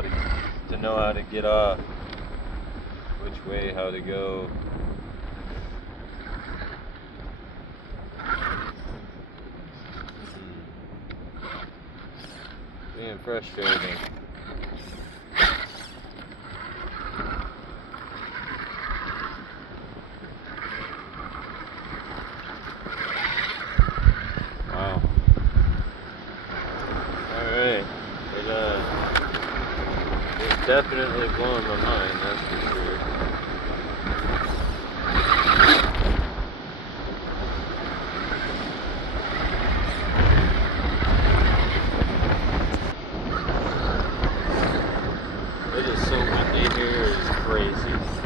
to know how to get off, which way, how to go. Being frustrating. Wow. Alright. It's definitely blowing my mind, that's for sure. It is so windy here, it's crazy.